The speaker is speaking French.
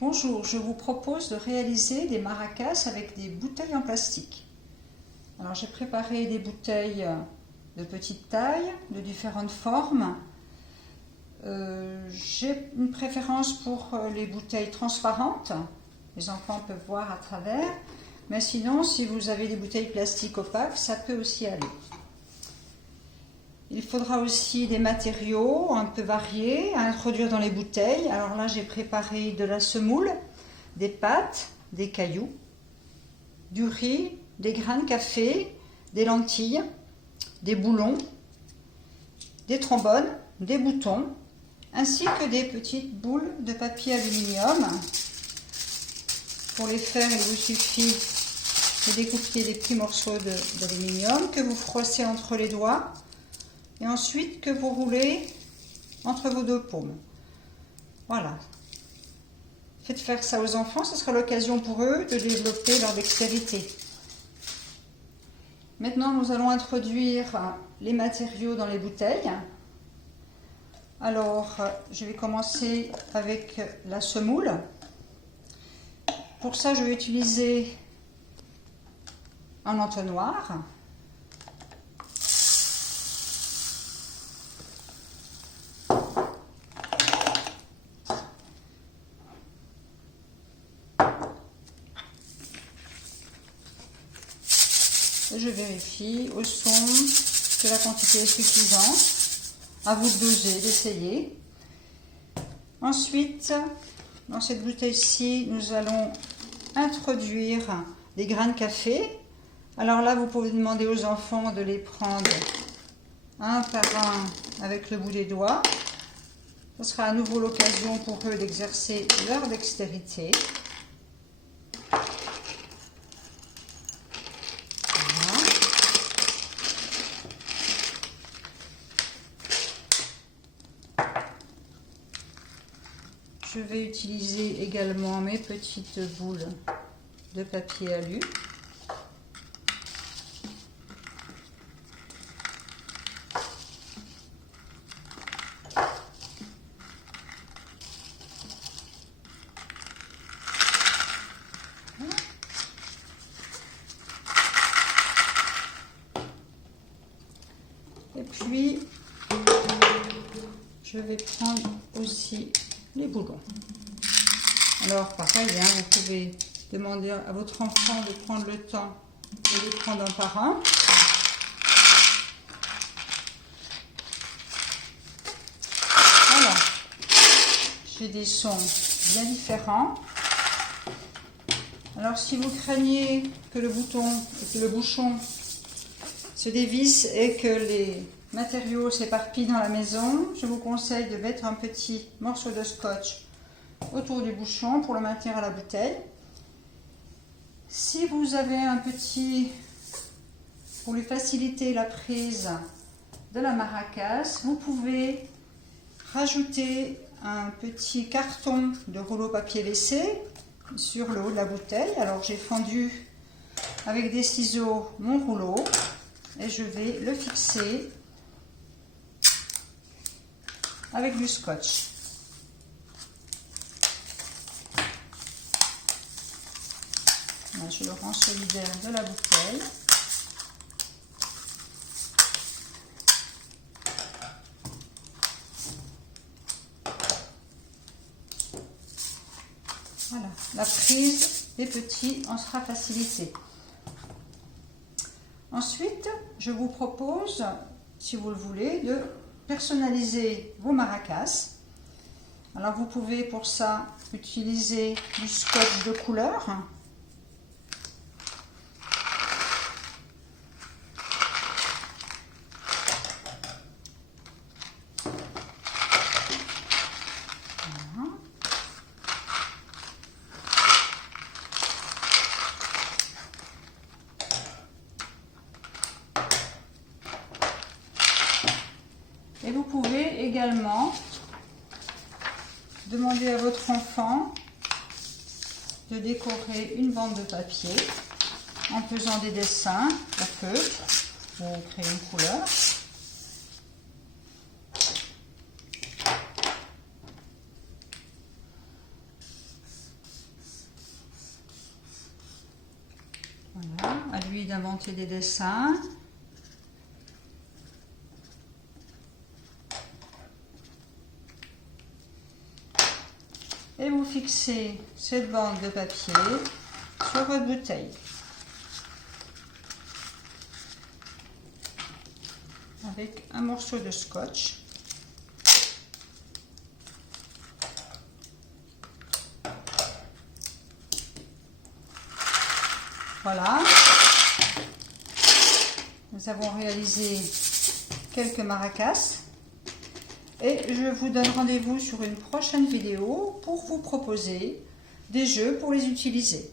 Bonjour, je vous propose de réaliser des maracas avec des bouteilles en plastique. Alors j'ai préparé des bouteilles de petite taille, de différentes formes. J'ai une préférence pour les bouteilles transparentes, les enfants peuvent voir à travers, mais sinon si vous avez des bouteilles plastiques opaques, ça peut aussi aller. Il faudra aussi des matériaux un peu variés à introduire dans les bouteilles. Alors là, j'ai préparé de la semoule, des pâtes, des cailloux, du riz, des grains de café, des lentilles, des boulons, des trombones, des boutons, ainsi que des petites boules de papier aluminium. Pour les faire, il vous suffit de découper des petits morceaux d'aluminium que vous froissez entre les doigts et ensuite que vous roulez entre vos deux paumes. Voilà. Faites faire ça aux enfants, ce sera l'occasion pour eux de développer leur dextérité. Maintenant, nous allons introduire les matériaux dans les bouteilles. Alors, je vais commencer avec la semoule. Pour ça, je vais utiliser un entonnoir. Je vérifie au son que la quantité est suffisante. À vous de doser, d'essayer. Ensuite, dans cette bouteille-ci, nous allons introduire les grains de café. Alors là, vous pouvez demander aux enfants de les prendre un par un avec le bout des doigts. Ce sera à nouveau l'occasion pour eux d'exercer leur dextérité. Je vais utiliser également mes petites boules de papier alu. Et puis, je vais prendre aussi les boulons. Alors pareil, vous pouvez demander à votre enfant de prendre le temps de les prendre un par un. Voilà, j'ai des sons bien différents. Alors si vous craignez que le bouchon se dévisse et que les matériaux s'éparpillent dans la maison, je vous conseille de mettre un petit morceau de scotch autour du bouchon pour le maintenir à la bouteille. Si vous avez pour lui faciliter la prise de la maracas, vous pouvez rajouter un petit carton de rouleau papier WC sur le haut de la bouteille. Alors j'ai fendu avec des ciseaux mon rouleau et je vais le fixer avec du scotch. Là, je le rends solidaire de la bouteille. Voilà, la prise des petits en sera facilitée. Ensuite, je vous propose, si vous le voulez, de personnaliser vos maracas. Alors vous pouvez pour ça utiliser du scotch de couleur. Voilà. Et vous pouvez également demander à votre enfant de décorer une bande de papier en faisant des dessins au feutre pour créer une couleur. envie d'inventer des dessins. Et vous fixez cette bande de papier sur votre bouteille. Avec un morceau de scotch. Voilà. Nous avons réalisé quelques maracas. Et je vous donne rendez-vous sur une prochaine vidéo pour vous proposer des jeux pour les utiliser.